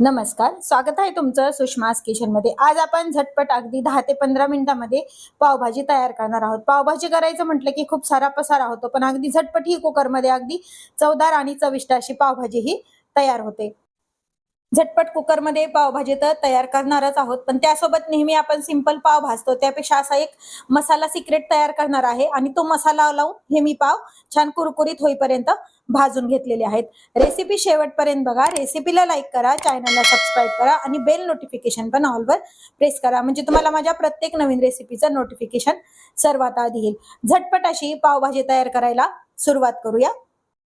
नमस्कार, स्वागत आहे तुमचं सुषमास किचनमध्ये। आज आपण झटपट अगदी 10 ते 15 मिनिटांमध्ये पावभाजी तयार करणार आहोत। पावभाजी करायचं म्हटलं की खूप सारा पसारा होतो, पण अगदी झटपट ही कुकरमध्ये अगदी चवदार आणि चविष्ट अशी पावभाजी ही तयार होते। झटपट कुकरमध्ये पावभाजी तर तयार करणारच आहोत, पण त्यासोबत नेहमी आपण सिंपल पाव भाजतो त्यापेक्षा असा एक मसाला सिक्रेट तयार करणार आहे आणि तो मसाला लावून हे मी पाव छान कुरकुरीत होईपर्यंत भाजून घेतलेले आहेत। रेसिपी शेवटपर्यंत बघा, रेसिपीला लाईक करा, चॅनलला सबस्क्राईब करा आणि बेल नोटिफिकेशन पण ऑलवर प्रेस करा, म्हणजे तुम्हाला माझ्या प्रत्येक नवीन रेसिपीचं नोटिफिकेशन सर्वात आधी येईल। झटपट अशी पावभाजी तयार करायला सुरुवात करूया।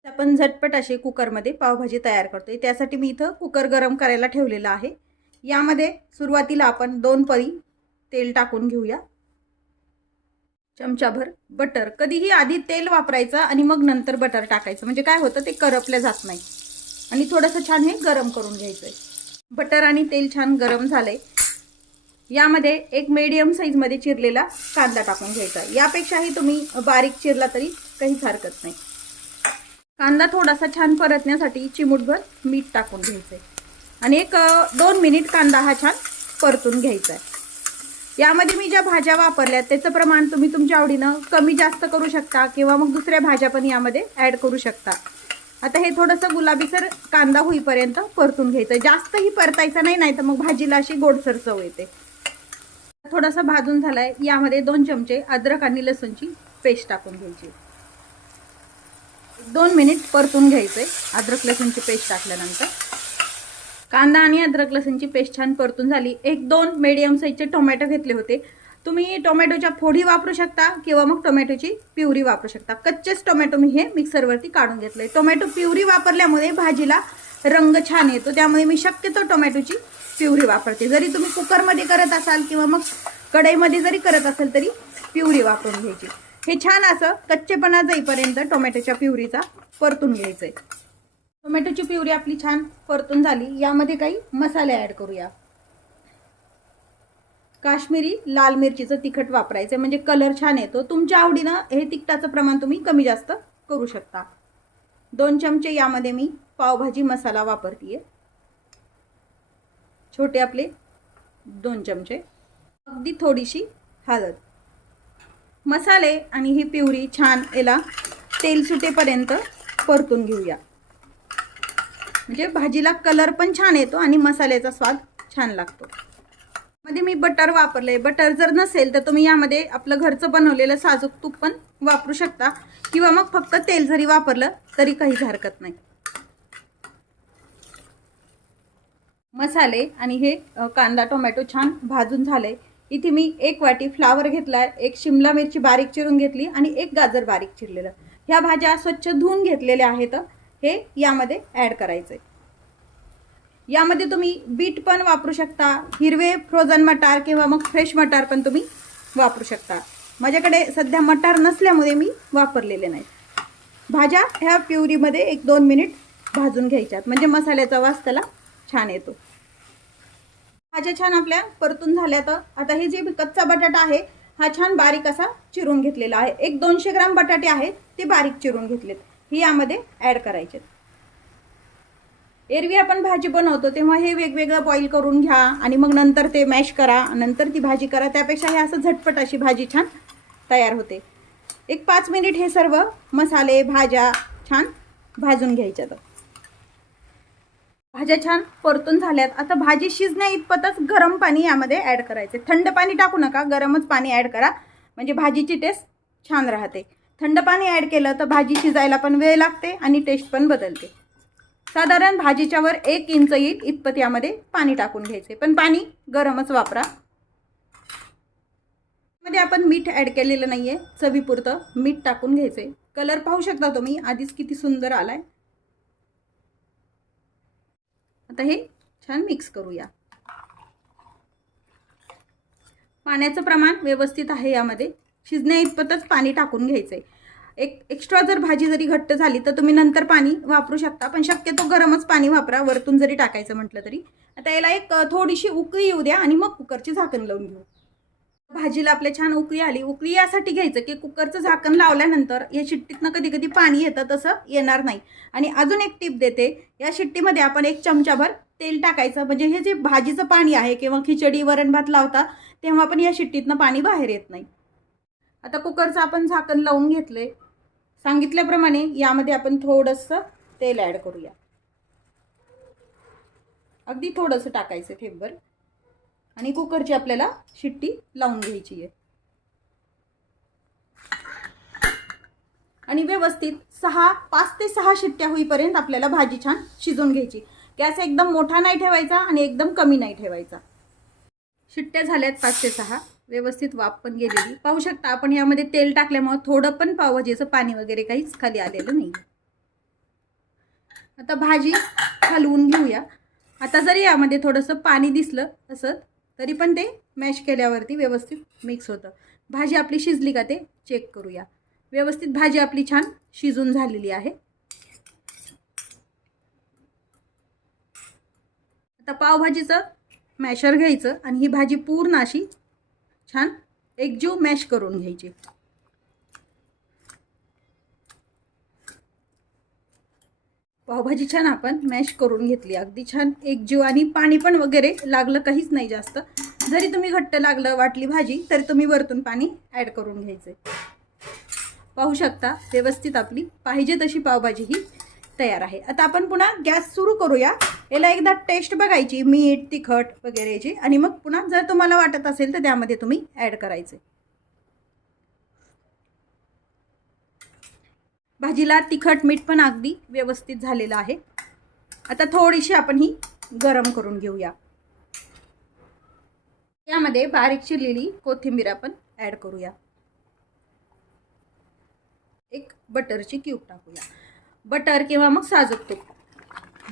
आपण झटपट अशी कुकरमध्ये पावभाजी तयार करतोय, त्यासाठी मी इथं कुकर गरम करायला ठेवलेला आहे। यामध्ये सुरुवातीला आपण 2 पळी तेल टाकून घेऊया। चमचाभर बटर, कधीही आधी तेल वापरायचं आणि मग नंतर बटर टाकायचं, म्हणजे काय होतं ते करपले जात नाही। आणि थोडंसं छान हे गरम करून घ्यायचंय। बटर आणि तेल छान गरम झाले, यामध्ये एक मीडियम साइज मध्ये चिरलेला कांदा टाकून घ्यायचा। यापेक्षाही तुम्ही बारीक चिरला तरी काहीच हरकत नाही। कांदा थोडासा छान परतण्यासाठी चिमूटभर मीठ टाकून घ्यायचंय आणि एक 2 मिनिट कांदा हा छान परतून घ्यायचा आहे। यामध्ये मी ज्या भाज्या वापरल्या त्याचं प्रमाण तुम्ही तुमच्या आवडीनं कमी जास्त करू शकता किंवा मग दुसऱ्या भाज्या पण यामध्ये ॲड करू शकता। आता हे थोडंसं गुलाबीसर कांदा होईपर्यंत परतून घ्यायचं, जास्तही परतायचं नाही, नाहीतर मग भाजीला अशी गोडसर चव येते। थोडासा भाजून झालाय, यामध्ये 2 चमचे अद्रक आणि लसूणची पेस्ट टाकून घ्यायची। 2 मिनिट परतून घ्यायचंय। अद्रक लसूणची पेस्ट टाकल्यानंतर कांदा आणि अद्रक लसूणची पेस्ट छान परतून झाली। 1-2 मीडियम साइजचे टोमॅटो घेतले होते, तुम्ही टोमॅटोच्या फोडी वापरू शकता किंवा मग टोमॅटोची प्युरी वापरू शकता। कच्चेच टोमॅटो मी हे मिक्सरवरती काढून घेतले। टोमॅटो प्युरी वापरल्यामुळे भाजीला रंग छान येतो, त्यामुळे मी शक्यतो टोमॅटोची प्युरी वापरते। जरी तुम्ही कुकरमध्ये करत असाल किंवा मग कढईमध्ये जरी करत असाल तरी प्युरी वापरून घ्यायची। हे छान असं कच्चेपणा जाईपर्यंत टोमॅटोच्या प्युरीचा परतून घ्यायचंय। टोमॅटोची प्युरी आपली छान परतून झाली, यामध्ये काही मसाले ॲड करूया। काश्मीरी लाल मिरचीचं तिखट वापरायचं, म्हणजे कलर छान येतो। तुमच्या आवडीनं हे तिखटाचं प्रमाण तुम्ही कमी जास्त करू शकता। 2 चमचे यामध्ये मी पावभाजी मसाला वापरतीये, छोटे आपले 2 चमचे। अगदी थोडीशी हळद। मसाले आणि ही प्युरी छान याला तेल सुटेपर्यंत परतून घेऊया, म्हणजे भाजीला कलर पण छान येतो आणि मसाल्याचा स्वाद छान लागतो। मध्ये मी बटर वापरले, बटर जर नसेल तर तुम्ही यामध्ये आपलं घरचं बनवलेलं साजूक तूप पण वापरू शकता किंवा मग फक्त तेल जरी वापरलं तरी काहीच हरकत नाही। मसाले आणि हे कांदा टोमॅटो छान भाजून झाले। इथे मी 1 वाटी फ्लावर घेतलाय, 1 शिमला मिरची बारीक चिरून घेतली आणि 1 गाजर बारीक चिरलेलं। ह्या भाज्या स्वच्छ धुवून घेतलेल्या आहेत, हे यामध्ये ॲड करायचंय। यामध्ये तुम्ही बीट पण वापरू शकता, हिरवे फ्रोझन मटार किंवा मग फ्रेश मटार पण तुम्ही वापरू शकता। माझ्याकडे सध्या मटार नसल्यामुळे मी वापरलेले नाहीत। भाज्या ह्या प्युरीमध्ये 1-2 मिनिट भाजून घ्यायच्यात, म्हणजे मसाल्याचा वास त्याला छान येतो। भाज्या छान आपल्या परतून झाल्यात। आता हे जे कच्चा बटाटा आहे हा छान बारीक असा चिरून घेतलेला आहे। 200 ग्राम बटाटे आहेत, ते बारीक चिरून घेतलेत, हे यामध्ये ॲड करायचे। एरवी आपण भाजी बनवतो तेव्हा हे वेगवेगळं बॉईल करून घ्या आणि मग नंतर ते मॅश करा, नंतर ती भाजी करा, त्यापेक्षा हे असं झटपट अशी भाजी छान तयार होते। 5 मिनिट हे सर्व मसाले भाज्या छान भाजून घ्यायच्यात। भाज्या छान परतून झाल्यात, आता भाजी शिजण्या इतपतच गरम पाणी यामध्ये ॲड करायचे। थंड पाणी टाकू नका, गरमच पाणी ॲड करा, म्हणजे भाजीची टेस्ट छान राहते। थंड पाणी ॲड केलं तर भाजी शिजायला पण वेळ लागते आणि टेस्ट पण बदलते। साधारण भाजीच्या वर 1 इंच येईल इतपत यामध्ये पाणी टाकून घ्यायचे, पण पाणी गरमच वापरा। मध्ये आपण मीठ ॲड केलेलं नाहीये, चवीपुरतं मीठ टाकून घ्यायचे। कलर पाहू शकता तुम्ही आधीच किती सुंदर आलाय। आता हे छान मिक्स करूया। पाण्याचं प्रमाण व्यवस्थित आहे, यामध्ये शिजण्या इतपतच पाणी टाकून घ्यायचंय। एक्स्ट्रा जर भाजी जरी घट्ट झाली तर तुम्ही नंतर पाणी वापरू शकता, पण शक्यतो गरमच पाणी वापरा, वरतून जरी टाकायचं म्हटलं तरी। आता याला एक थोडीशी उकळी येऊ द्या आणि मग कुकरचे झाकण लावून घेऊ। भाजीला आपल्या छान उकळी आली. उकळी यासाठी घ्यायचं की कुकरचं झाकण लावल्यानंतर या शिट्टीतनं कधी कधी पाणी येतं, तसं येणार नाही. आणि अजून एक टिप देते, या शिट्टीमध्ये आपण 1 चमचाभर तेल टाकायचं, म्हणजे हे जे भाजीचं पाणी आहे किंवा खिचडी वरण भात लावता तेव्हा पण या शिट्टीतनं पाणी बाहेर येत नाही. आता कुकरचं आपण झाकण लावून घेतले. सांगितल्याप्रमाणे यामध्ये आपण थोडंसं तेल ॲड करूया. अगदी थोडंसं टाकायचं थेंबभर. आणि कुकरची आपल्याला शिट्टी लावून घ्यायची आहे. आणि व्यवस्थित 5 ते 6 शिट्ट्या होईपर्यंत आपल्याला भाजी छान शिजवून घ्यायची. गॅस एकदम मोठा नाही ठेवायचा आणि एकदम कमी नाही ठेवायचा. शिट्ट्या झाल्यात 5 ते 6. व्यवस्थित वाफ पण गेलेली पाहू शकता आपण. यामध्ये तेल टाकल्यामुळे थोडं पण पावभाजीचं पाणी वगैरे काहीच खाली आलेलं नाही. आता भाजी हलवून घेऊया. आता जरी यामध्ये थोडंसं पाणी दिसलं असं तरी पण ते मॅश केल्यावरती व्यवस्थित मिक्स होतं. भाजी आपली शिजली का ते चेक करूया. व्यवस्थित भाजी आपली छान शिजून झालेली आहे. आता पावभाजीचं मॅशर घ्यायचं आणि ही भाजी पूर्ण अशी छान एकजीव मॅश करून घ्यायची. पावभाजी छान आपण मॅश करून घेतली, अगदी छान एकजीव. आणि पाणी पण वगैरे लागलं काहीच नाही जास्त. जरी तुम्ही घट्ट लागलं वाटली भाजी तर तुम्ही वरतून पाणी ॲड करून घ्यायचे. पाहू शकता व्यवस्थित आपली पाहिजे तशी पावभाजी ही तयार आहे. आता आपण पुन्हा गॅस सुरू करूया. याला एकदा टेस्ट बघायची, मीठ तिखट वगैरेची, आणि मग पुन्हा जर तुम्हाला वाटत असेल तर त्यामध्ये तुम्ही ॲड करायचे. भाजीला तिखट मीठ पण अगदी व्यवस्थित झालेलं आहे. आता थोडीशी आपण ही गरम करून घेऊया. यामध्ये बारीक चिरलेली कोथिंबीर आपण ॲड करूया. एक बटरची क्यूब टाकूया. बटर किंवा मग साजूक तूप.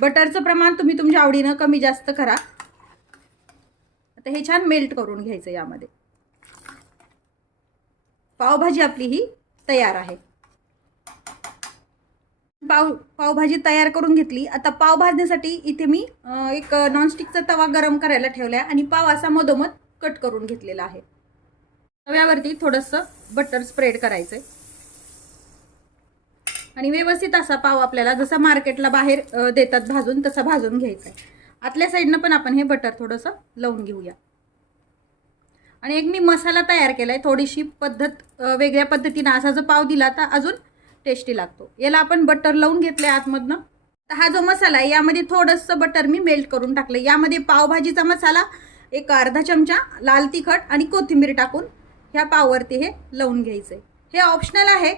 बटरचं प्रमाण तुम्ही तुमच्या आवडीनं कमी जास्त करा. आता हे छान मेल्ट करून घ्यायचं यामध्ये. पावभाजी आपली ही तयार आहे. पावभाजी तयार करून घेतली. आता पाव भाजण्यासाठी इथे मी एक नॉनस्टिकचा तवा गरम करायला ठेवला आहे आणि पाव असा मधोमध कट करून घेतलेला आहे. तव्यावरती थोडंसं बटर स्प्रेड करायचं आणि व्यवस्थित असा पाव आपल्याला जसा मार्केटला बाहेर देतात भाजून तसा भाजून घ्यायचा आहे. आतल्या साईडनं पण आपण हे बटर थोडंसं लावून घेऊया. आणि एक मी मसाला तयार केला आहे. थोडीशी पद्धत वेगळ्या पद्धतीनं असा जो पाव दिला तर अजून टेस्टी लागतो. याला आपण बटर लावून घेतलं आहे आतमधनं. तर हा जो मसाला आहे यामध्ये थोडंसं बटर मी मेल्ट करून टाकलं. यामध्ये पावभाजीचा मसाला, एक अर्धा चमचा लाल तिखट आणि कोथिंबीर टाकून ह्या पाववरती हे लावून घ्यायचं आहे. हे ऑप्शनल आहे,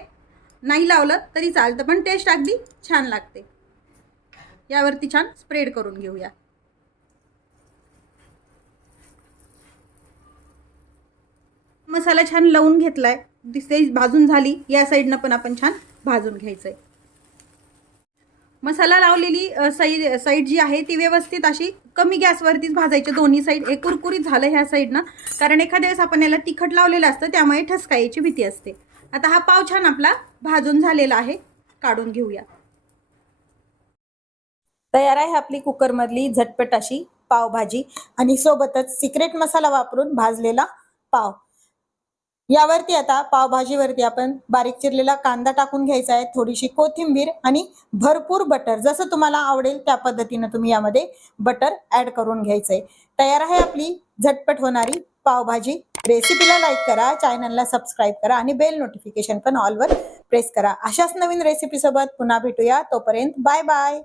नाही लावलं तरी चालतं, पण टेस्ट अगदी छान लागते. यावरती छान स्प्रेड करून घेऊया. मसाला छान लावून घेतलाय. दिसते भाजून झाली. या साईडनं पण आपण छान भाजून घ्यायचंय. मसाला लावलेली साईड जी आहे ती व्यवस्थित अशी कमी गॅसवरतीच भाजायची दोन्ही साईड. एक कुरकुरीत झालं ह्या साईडनं, कारण एखाद्या वेळेस आपण याला तिखट लावलेलं असतं त्यामुळे ठसका यायची भीती असते. आता हा पाव छान आपला भाजून झालेला आहे, काढून घेऊया. तयार आहे आपली कुकरमधली झटपट अशी पावभाजी आणि सोबतच सिक्रेट मसाला वापरून भाजलेला पाव. यावरती आता पावभाजीवरती आपण बारीक चिरलेला कांदा टाकून घ्यायचा आहे, थोडीशी कोथिंबीर आणि भरपूर बटर. जसं तुम्हाला आवडेल त्या पद्धतीनं तुम्ही यामध्ये बटर ॲड करून घ्यायचंय. तयार आहे आपली झटपट होणारी पावभाजी. रेसिपीला लाईक करा, चॅनलला सबस्क्राईब करा आणि बेल नोटिफिकेशन पण ऑलवर प्रेस करा. अशाच नवीन रेसिपी सोबत पुन्हा भेटूया. तोपर्यंत बाय बाय.